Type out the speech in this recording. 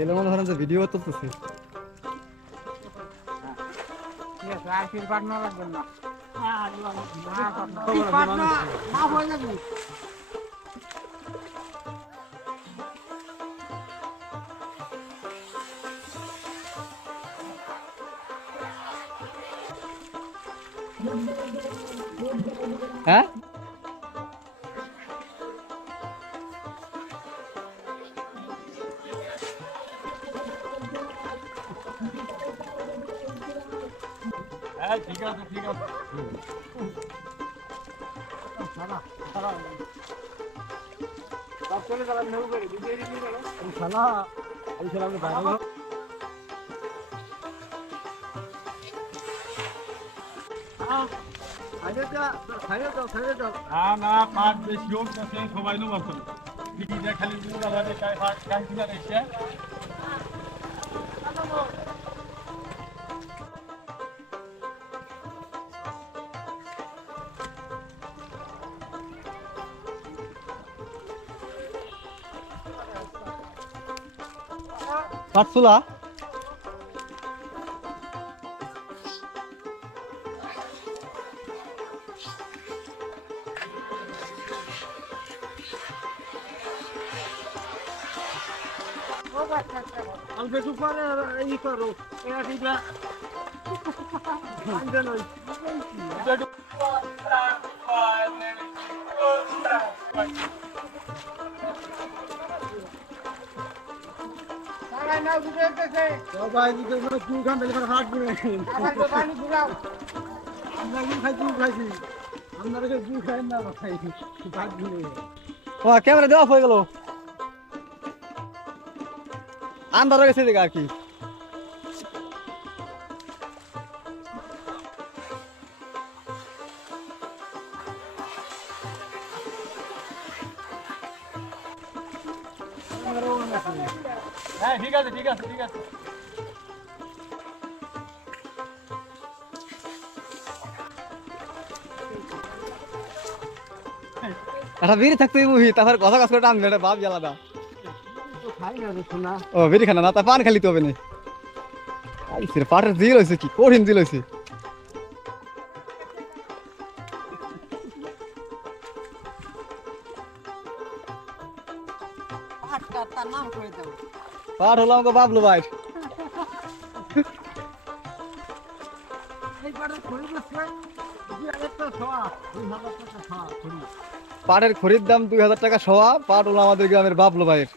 এলো মনে ধরেন যে ভিডিও তুলতেছি। ঠিক আছে, আর কি পার্টনার লাগবে না। মাফ হয়ে যাবে। হ্যাঁ হ্যাঁ ঠিক আছে ঠিক আছে। চলে গেলাম নেউ করে ভিডিও রিভিউ করো। শালা এই শালা আমি ভাইরাল না না পাঁচ বেশি হোক তাতে সবাই নেব আসলে ভিডিওটা খালি আমাদের কাজ এসে পাটসুলা অল্প একটু পরে ই করো এটা দিবা আনবেন ওই টাকা নাও দিতে গেছে সবাই দিতে মানে কি খান তাহলে হাত দিবে আমার দোকানে ঘুরাও। আমরা কি খাইছি খাইছি আপনারা কি জু খাই না ভাই হাত দিবে ও ক্যামেরা দেওয়া হয়ে গেল আন্দার হয়ে গেছে দেখে আর কি হ্যাঁ ঠিক আছে ঠিক আছে ঠিক আছে। একটা বিড়ি থাকতো এই মুভি তারপর কথা কাজ করে টানবে এটা বাপ জ্বালাদা খাই না দেখো না ও বিড়ি খানা না তা পান খালি তো হবে না আইসির পাটের জিল হয়েছে কি কঠিন জিল হয়েছে তার নাম করে দাও। পাট হলো আমাকে বাবলু ভাই এই পাড়ার খড়ি বসছে 2000 টাকা ছয়া 2000 টাকা ছয়া খড়ি। পাটের খড়ির দাম 2000 টাকা সওয়া পাট হলো আমাদের গ্রামের বাবলু ভাইয়ের